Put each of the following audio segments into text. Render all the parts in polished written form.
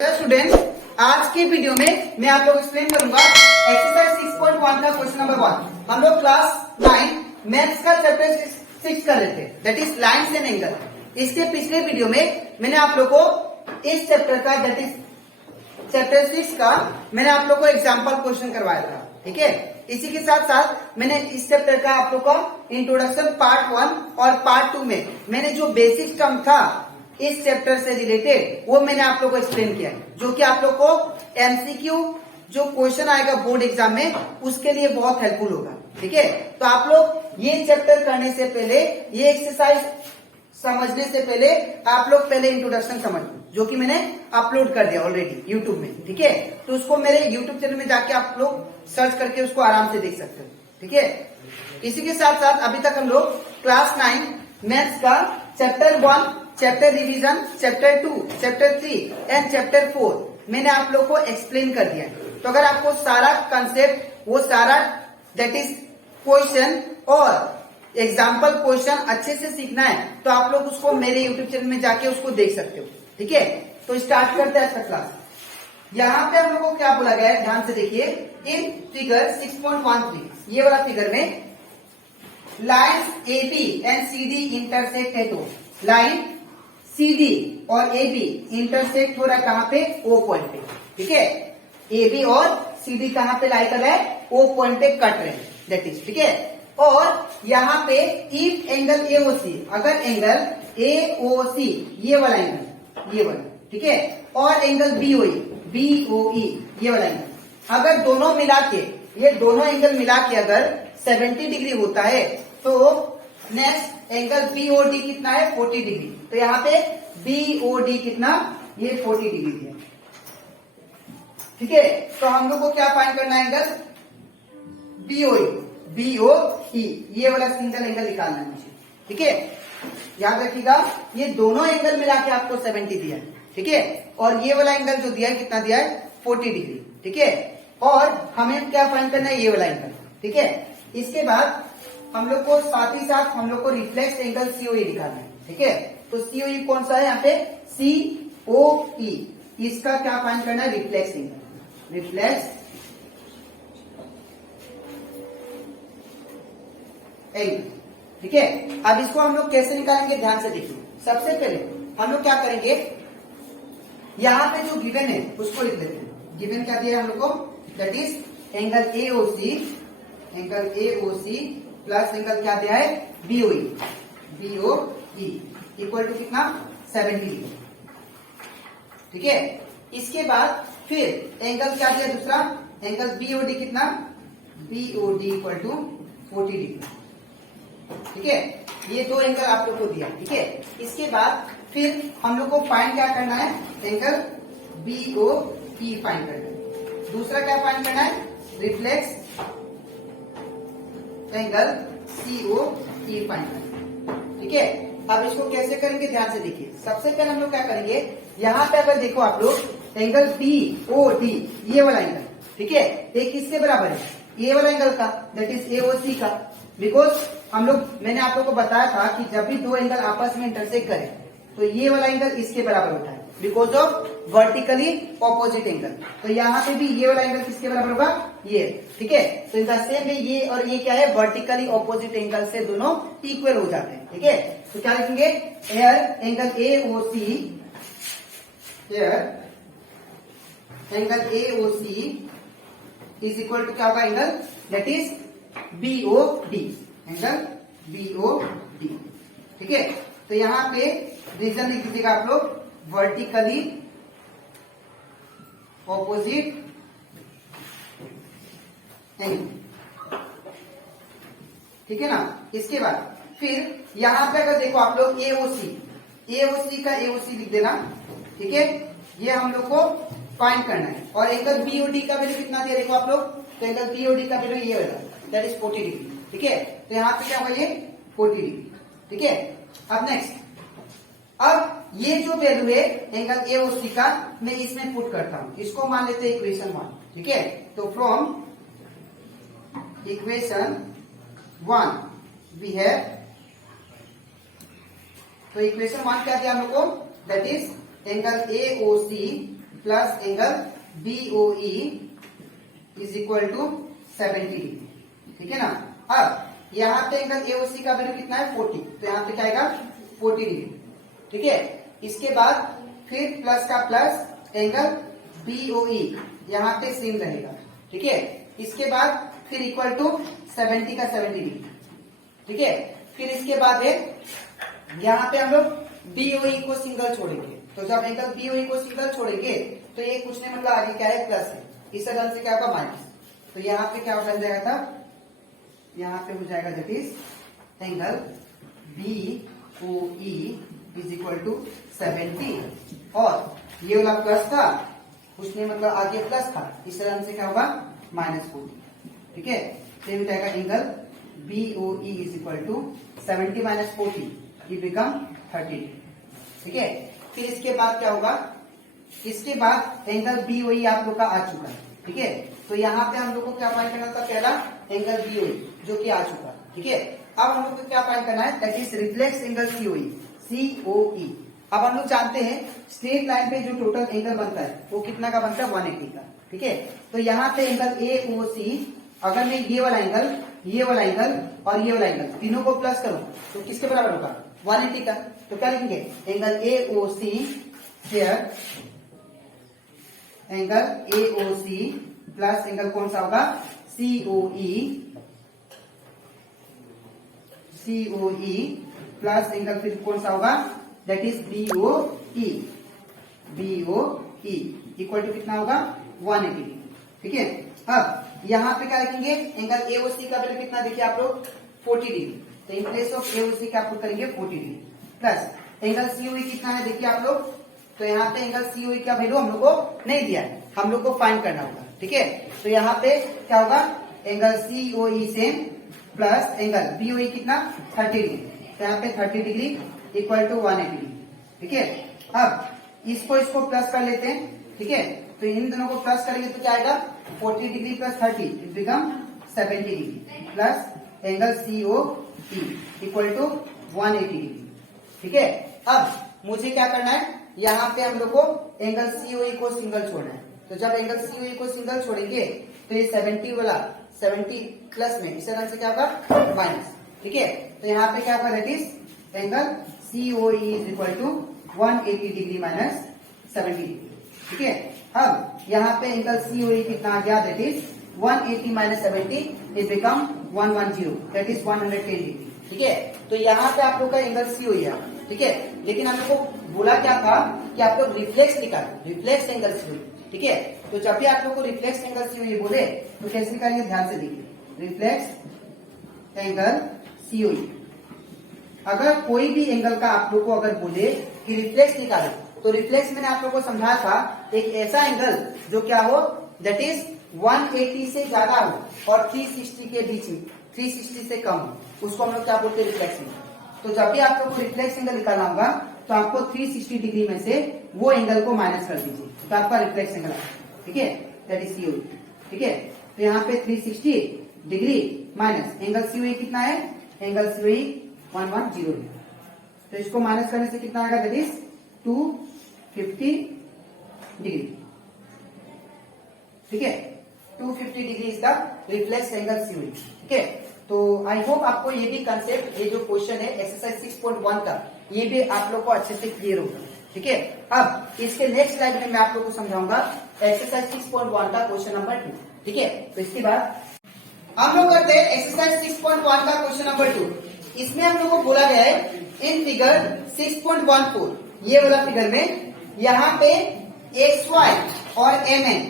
Student, आज के video में मैं आप लोग एक्सप्लेन करूंगा एक्सरसाइज 6.1 का क्वेश्चन नंबर 1। हम लोग क्लास 9 मैथ्स का चैप्टर 6 कर रहे थे, that is lines and angle. इसके पिछले वीडियो में मैंने आप लोग को इस चैप्टर का दैट इज चैप्टर 6 का मैंने आप लोग को एग्जाम्पल क्वेश्चन करवाया था, ठीक है। इसी के साथ साथ मैंने इस चैप्टर का आप लोग का इंट्रोडक्शन पार्ट 1 और पार्ट 2 में मैंने जो बेसिक टर्म था इस चैप्टर से रिलेटेड वो मैंने आप लोग को एक्सप्लेन किया, जो कि आप लोग को एमसीक्यू जो क्वेश्चन आएगा बोर्ड एग्जाम में उसके लिए बहुत हेल्पफुल होगा, ठीक है। तो आप लोग ये चैप्टर करने से पहले, ये एक्सरसाइज समझने से पहले आप लोग पहले इंट्रोडक्शन समझ लो, जो कि मैंने अपलोड कर दिया ऑलरेडी यूट्यूब में, ठीक है। तो उसको मेरे यूट्यूब चैनल में जाके आप लोग सर्च करके उसको आराम से देख सकते हो, ठीक है। इसी के साथ साथ अभी तक हम लोग क्लास 9 मैथ्स का chapter 1, chapter revision, chapter 2, chapter 3 and chapter 4 मैंने आप लोग को एक्सप्लेन कर दिया। तो अगर आपको सारा कंसेप्ट, वो सारा दैट इज क्वेश्चन और एग्जाम्पल क्वेश्चन अच्छे से सीखना है तो आप लोग उसको मेरे यूट्यूब चैनल में जाके उसको देख सकते हो, ठीक है। तो स्टार्ट करते हैं इसका क्लास। यहाँ पे हम लोग को क्या बोला गया है, ध्यान से देखिए। इन फिगर 6.13 ये वाला फिगर में lines AB and CD intersect है, तो लाइन CD और AB इंटरसेक्ट हो रहा है कहां पे, O पॉइंट पे, ठीक है। AB और CD कहां पे लाई कर रहा है, O पॉइंट पे कट रहे हैं, दैट इज, ठीक है। और यहाँ पे इफ एंगल AOC, अगर एंगल AOC ये वाला एंगल, ये वाला, ठीक है, और एंगल BOE ये वाला एंगल, अगर दोनों मिला के, ये दोनों एंगल मिला के अगर 70 डिग्री होता है तो नेक्स्ट एंगल BOD कितना है, 40 डिग्री। तो यहाँ पे BOD कितना, ये 40 डिग्री है, ठीक है। तो हम लोग को क्या फाइंड करना है, एंगल BOE ये वाला सिंगल एंगल निकालना है मुझे, ठीक है। याद रखिएगा ये दोनों एंगल मिला के आपको 70 दिया है, ठीक है। और ये वाला एंगल जो दिया है कितना दिया है, 40 डिग्री, ठीक है। और हमें क्या फाइंड करना है, ये वाला एंगल, ठीक है। इसके बाद हम लोग को साथ ही साथ हम लोग को रिफ्लेक्स एंगल COE निकालना है, ठीक है। तो COE कौन सा है, यहाँ पे COE, इसका क्या फाइंड करना है, रिफ्लेक्स एंगल, रिफ्लेक्स एंगल, ठीक है। अब इसको हम लोग कैसे निकालेंगे, ध्यान से देखिए। सबसे पहले हम लोग क्या करेंगे, यहाँ पे जो गिवन है उसको लिख देते हैं। गिवन क्या दिया है हम लोग को, that is angle AOC plus angle क्या दिया है, BOE इक्वल टू कितना, 70 डिग्री, ठीक है। इसके बाद फिर एंगल क्या दिया दूसरा, एंगल BOD कितना, BOD इक्वल टू 40 डिग्री, ठीक है। ये दो एंगल आप लोग को दिया, ठीक है। इसके बाद फिर हम लोग को फाइंड क्या करना है, एंगल BOE फाइंड करना है। दूसरा क्या फाइंड करना है, रिफ्लेक्स एंगल COE फाइंड करना है, ठीक है। अब इसको कैसे करेंगे, ध्यान से देखिए। सबसे पहले हम लोग क्या करेंगे, यहाँ पे अगर देखो आप लोग एंगल BOD ये वाला एंगल, ठीक है, ये किसके बराबर है, ये वाला एंगल का, दैट इज AOC का। बिकॉज हम लोग, मैंने आप लोग को बताया था कि जब भी दो एंगल आपस में इंटरसेक्ट करें तो ये वाला एंगल इसके बराबर होता है, because of vertically opposite angle. तो यहाँ पे भी ये वाला एंगल किसके बराबर होगा, ये, ठीक है। तो इन द सेम वे ये और ये क्या है, वर्टिकली ऑपोजिट एंगल से दोनों इक्वल हो जाते हैं, ठीक है। तो क्या लिखेंगे, here angle AOC, here angle AOC is equal to क्या होगा, angle that is BOD, angle BOD, ठीक है। तो यहाँ पे रीजन लिख दीजिएगा आप लोग, वर्टिकली ऑपोजिट एंगल, ठीक है ना। इसके बाद फिर यहाँ पे अगर देखो आप लोग AOC का AOC लिख देना, ठीक है। ये हम लोग को फाइंड करना है। और एंगल BOD का वैल्यू कितना दिया, देखो आप लोग, तो एंगल BOD का वैल्यू ये वाला, दैट इज 40 डिग्री, ठीक है। तो यहाँ पे क्या होगा, ये 40 डिग्री, ठीक है। अब नेक्स्ट, अब ये जो वैल्यू है एंगल AOC का मैं इसमें पुट करता हूं, इसको मान लेते हैं इक्वेशन 1, ठीक है। तो फ्रॉम इक्वेशन 1 वी हैव, तो इक्वेशन 1 क्या दिया हम लोग को, that is angle AOC plus angle BOE is equal to 70 degree. ठीक है ना। अब यहाँ पे एंगल AOC का वैल्यू कितना है 40, तो यहाँ पे क्या आएगा 40 डिग्री। ठीक है। इसके बाद फिर प्लस का प्लस एंगल BOE यहाँ पे सेम रहेगा। ठीक है। इसके बाद फिर इक्वल टू 70 का 70 डिग्री। ठीक है। फिर इसके बाद है यहाँ पे हम लोग BOE को सिंगल छोड़ेंगे, तो जब एंगल BOE को सिंगल छोड़ेंगे तो ये कुछ नहीं मतलब आगे क्या है प्लस है, इस तरह से क्या होगा माइनस, तो यहाँ पे क्या बन जाएगा था, यहाँ पे हो जाएगा that is angle BOE is equal to 70 और ये वाला प्लस था उसमें मतलब आगे प्लस था, इस तरह से क्या होगा -40। ठीक है। तो ये हो जाएगा angle BOE is equal to 70 - 40 ये बिकम 30। ठीक है। फिर इसके बाद क्या होगा, इसके बाद एंगल BOE आप लोग का आ चुका है। ठीक है। तो यहाँ पे हम लोग को क्या फाइंड करना था, पहला एंगल BOE जो कि आ चुका है। ठीक है। अब हम लोग को क्या फाइंड करना है, that is reflex angle COE। अब हम लोग जानते हैं स्ट्रेट लाइन पे जो टोटल एंगल बनता है वो कितना का बनता है 180 का। ठीक है। तो यहाँ पे एंगल AOC, अगर मैं ये वाला एंगल और ये वाला एंगल तीनों को प्लस करूं तो किसके बराबर होगा 180 का। तो क्या लिखेंगे angle AOC shear angle AOC plus angle कौन सा होगा COE प्लस एंगल फिर कौन सा होगा that is BOE equal to कितना होगा 180 डिग्री। ठीक है। अब यहाँ पे क्या लिखेंगे एंगल AOC का वैल्यू कितना देखिए आप लोग 40 डिग्री, तो इन प्लेस ऑफ AOC क्या पुट करेंगे 40 डिग्री प्लस एंगल COE कितना है देखिए आप लोग, तो यहाँ पे एंगल COE का वैल्यू हम लोग को नहीं दिया है, हम लोग को फाइंड करना होगा। ठीक है। तो यहाँ पे क्या होगा angle COE same plus angle BOE कितना 30 डिग्री, तो यहाँ पे 30 डिग्री इक्वल टू 180 डिग्री। ठीक है। अब इसको प्लस कर लेते हैं। ठीक है। तो इन दोनों को प्लस करेंगे तो क्या आएगा 40 degree plus 30 it become 70 degree plus angle COE equal to 180 degree. ठीक है। अब मुझे क्या करना है, यहाँ पे हम लोग को एंगल COE को सिंगल छोड़ना है, तो जब एंगल COE को सिंगल छोड़ेंगे तो ये 70 वाला 70 प्लस में इस तरह से क्या होगा माइनस। ठीक है। तो यहाँ पे क्या होगा that is angle COE is equal to 180 degree minus 70 degree. ठीक है। अब यहाँ पे एंगल COE कितना आ गया that is 180 - 70 is become 110 that is 110 degree. ठीक है। तो यहाँ पे आप लोग का एंगल COE है। ठीक है। लेकिन हम लोग को बोला क्या था कि आप लोग रिफ्लेक्स निकालो, रिफ्लेक्स एंगल COE। ठीक है। तो जब भी आप लोग को रिफ्लेक्स एंगल COE बोले तो कैसे निकालेंगे, ध्यान से देखिए रिफ्लेक्स एंगल COE। अगर कोई भी एंगल का आप लोग को अगर बोले कि रिफ्लेक्स निकालो, तो रिफ्लेक्स मैंने आप लोग को समझाया था एक ऐसा एंगल जो क्या हो दैट इज 180 से ज्यादा हो और 360 के बीच में, 360 से कम हो, उसको हम लोग क्या बोलते हैं रिफ्लेक्स एंगल। तो जब भी आप लोग को रिफ्लेक्स एंगल निकालना होगा तो आपको 360 डिग्री में से वो एंगल को माइनस कर दीजिए, तो आपका रिफ्लेक्स एंगल आएगा। ठीक है। That is COE। ठीक है। तो यहाँ पे 360 डिग्री माइनस एंगल COE कितना है, एंगल COE 110 है, तो इसको माइनस करने से कितना आएगा दैट इज 250 डिग्री। ठीक है। 250 degree is the reflex angle COE। ठीक है। तो आई होप आपको ये भी कंसेप्ट, ये जो क्वेश्चन है एक्सरसाइज 6.1 का, ये भी आप लोग को अच्छे से क्लियर होगा। ठीक है। अब इसके नेक्स्ट स्लाइड में मैं आप लोग को समझाऊंगा एक्सरसाइज 6.1 का क्वेश्चन नंबर 2। ठीक है। तो इसके बाद हम लोग करते हैं एक्सरसाइज 6.1 का क्वेश्चन नंबर 2। इसमें हम लोग को बोला गया है इन फिगर 6.14 ये वाला फिगर में यहाँ पे XY और MN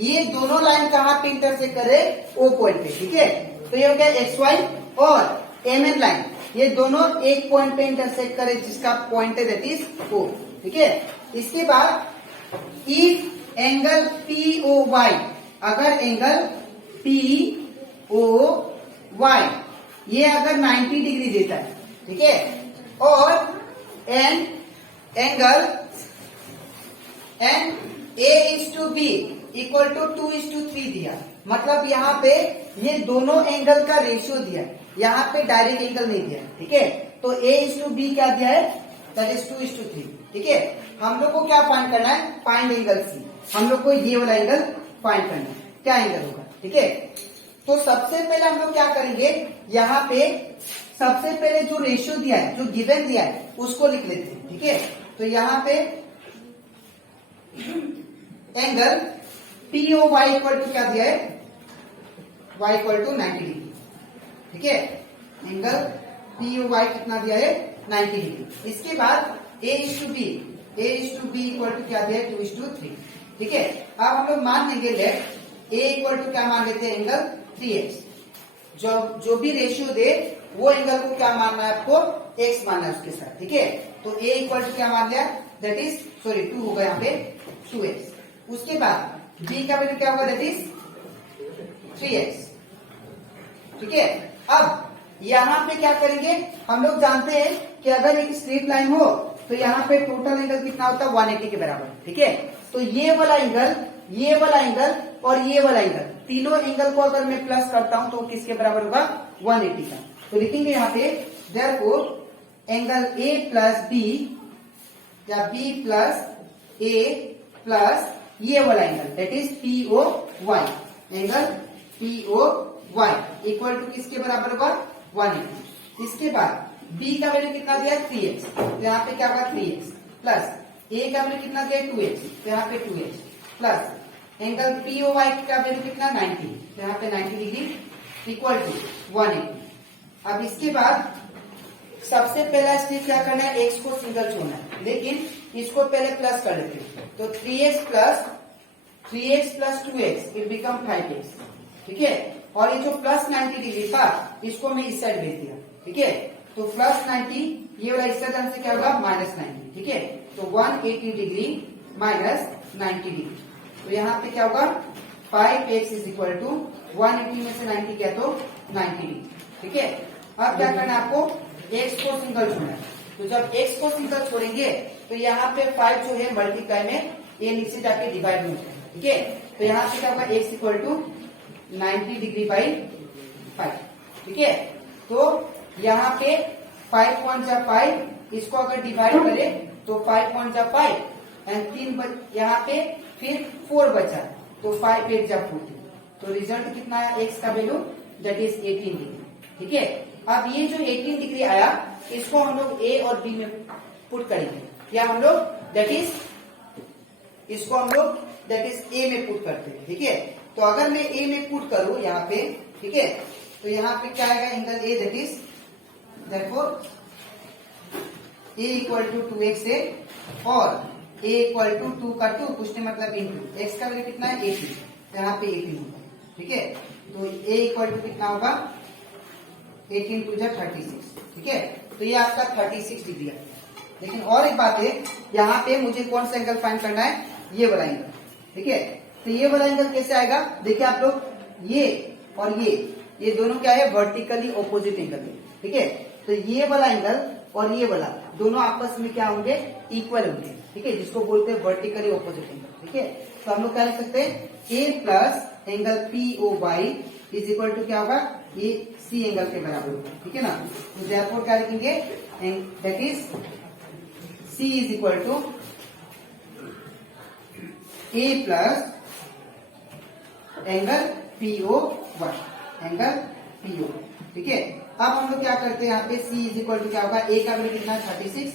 ये दोनों लाइन कहाँ पे इंटरसेक्ट करे, O पॉइंट पे। ठीक है। तो ये हो गया XY और MN लाइन ये दोनों एक पॉइंट पे इंटरसेक्ट करे जिसका पॉइंट है दैट इज O। ठीक है। इसके बाद इफ एंगल POY, अगर एंगल POY ये अगर 90 डिग्री देता है, ठीक है, और एंगल NA/B इक्वल टू 2:3 दिया, मतलब यहाँ पे ये दोनों एंगल का रेशियो दिया है, यहाँ पे डायरेक्ट एंगल नहीं दिया है। ठीक है। तो A/B क्या दिया है दैट इज 2:3। ठीक है। हम लोग को क्या फाइंड करना है, फाइंड एंगल C। हम लोग को ये वाला एंगल फाइंड करना है, क्या एंगल होगा। ठीक है, तो सबसे पहले हम लोग क्या करेंगे, यहाँ पे सबसे पहले जो रेशियो दिया है, जो गिवन दिया है, उसको लिख लेते हैं। ठीक है, तो यहाँ पे एंगल POY इक्वल टू क्या दिया है, y इक्वल टू 90 डिग्री। ठीक है, एंगल POY कितना दिया है, 90 डिग्री। इसके बाद A/B इक्वल टू क्या दिया है, 2:3। ठीक है, अब हम लोग मान लेंगे लेट A इक्वल टू क्या मान लेते हैं, एंगल 3x। जो भी रेशियो दे वो एंगल को क्या मानना है, आपको x मानना है उसके साथ। ठीक है, तो A इक्वल टू क्या मान लिया, दैट इज 2 होगा यहाँ पे 2x। उसके बाद B का वैल्यू क्या होगा, दैट इज 3x। ठीक है, अब यहाँ पे क्या करेंगे, हम लोग जानते हैं कि अगर एक स्ट्रेट लाइन हो तो यहाँ पे टोटल एंगल कितना होता है, 180 के बराबर। ठीक है, तो ये वाला एंगल और ये वाला एंगल, तीनों एंगल को अगर मैं प्लस करता हूं तो किसके बराबर होगा, 180 का। तो लिखेंगे यहाँ पे therefore angle A plus B या B प्लस A प्लस ये वाला angle that is POY, angle POY equal to किसके बराबर होगा, 180। इसके बाद B का वैल्यू कितना दिया, 3x, तो यहाँ पे क्या होगा 3x प्लस A का वैल्यू कितना दिया, 2x, तो यहाँ पे 2x प्लस एंगल POY का वैल्यू कितना, 90, तो यहाँ पे 90 डिग्री इक्वल टू 180। अब इसके बाद सबसे पहला स्टेप क्या करना है, x को सिंगल छोड़ना है, लेकिन इसको पहले प्लस कर लेते हैं। तो 3x plus 2x it become 5x। ठीक है, और ये जो प्लस 90 डिग्री था इसको मैं इस साइड भेज दिया। ठीक है, तो प्लस 90 ये वाला इस साइड से क्या होगा, माइनस 90। ठीक है, तो 180 डिग्री माइनस 90 डिग्री, तो यहाँ पे क्या होगा, 5x इज इक्वल टू 180 में से 90 क्या, तो 90 डिग्री। ठीक है, अब क्या करना है आपको, x को सिंगल छोड़ना है। तो जब x को सिंगल छोड़ेंगे तो यहाँ पे 5 जो है मल्टीप्लाई में ये नीचे जाके डिवाइड हो जाएगा। ठीक है, तो यहाँ पे क्या होगा, x equal to 90 degree by 5। ठीक है, तो यहाँ पे 5 1 जा 5, इसको अगर डिवाइड करें तो 5 1 जा 5 एंड 3 यहाँ पे फिर 4 बचा, तो 5 8 जा 14, तो रिजल्ट कितना आया, x का वैल्यू दैट इज 18 डिग्री। ठीक है, अब ये जो 18 डिग्री आया इसको हम लोग A और B में पुट करेंगे, या हम लोग दैट इज इसको हम लोग दैट इज A में पुट करते हैं। ठीक है, तो अगर मैं A में पुट करूं यहाँ पे, ठीक है, तो यहाँ पे क्या आएगा, angle A that is therefore A equal to 2x है और A इक्वल टू 2 का 2 कुछ नहीं मतलब इंटू x का वैल्यू कितना है, 18, तो यहाँ पे 18 होगा। ठीक है, तो A इक्वल टू कितना होगा, 18 टू जा 36। ठीक है, तो ये आपका 36 डिग्री है। लेकिन और एक बात है, यहाँ पे मुझे कौन सा एंगल फाइंड करना है, ये वाला एंगल। ठीक है, तो ये वाला एंगल कैसे आएगा, देखिए आप लोग, ये और ये दोनों क्या है, वर्टिकली ऑपोजिट एंगल है। ठीक है, तो ये वाला एंगल और ये वाला दोनों आपस में क्या होंगे, इक्वल होंगे। ठीक है, जिसको बोलते हैं वर्टिकली ऑपोजिट एंगल। ठीक है, तो हम लोग क्या लिख सकते हैं, A plus angle POY is equal to क्या होगा, ये C एंगल के बराबर होगा। ठीक है ना, तो देयरफॉर क्या लिखेंगे, that is C is equal to A plus angle POY, angle PO। ठीक है, अब हम लोग क्या करते हैं, यहाँ पे C इज इक्वल टू क्या होगा, A का वैल्यू कितना 36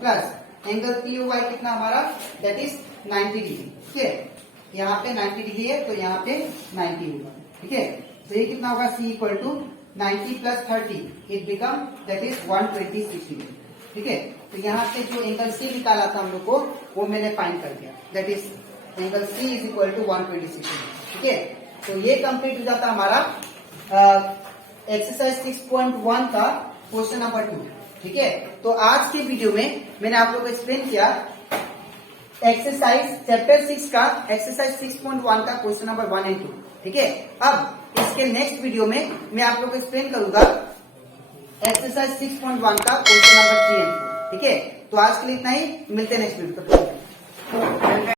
प्लस एंगल POY कितना हमारा, दैट इज 90 डिग्री। ठीक है, यहाँ पे 90 डिग्री है तो यहाँ पे 90 होगा। ठीक है, तो ये कितना होगा, C इक्वल to 90 plus 30 it become that is 126 degree. ठीक है, तो यहाँ पे जो एंगल C निकाला था हम लोग को वो मैंने फाइंड कर दिया, that is angle C is equal to 126 degree. ठीक है, तो ये कंप्लीट हो जाता हमारा एक्सरसाइज 6.1 का क्वेश्चन नंबर 2। ठीक है, तो आज के वीडियो में मैंने आप लोगों को एक्सप्लेन किया एक्सरसाइज चैप्टर 6 का एक्सरसाइज 6.1 का क्वेश्चन नंबर 1 एंड 2। ठीक है, अब इसके नेक्स्ट वीडियो में मैं आप लोगों को एक्सप्लेन करूंगा एक्सरसाइज 6.1 का क्वेश्चन नंबर 3 एंड 4। ठीक है, तो आज के लिए इतना ही, मिलते हैं नेक्स्ट वीडियो पर।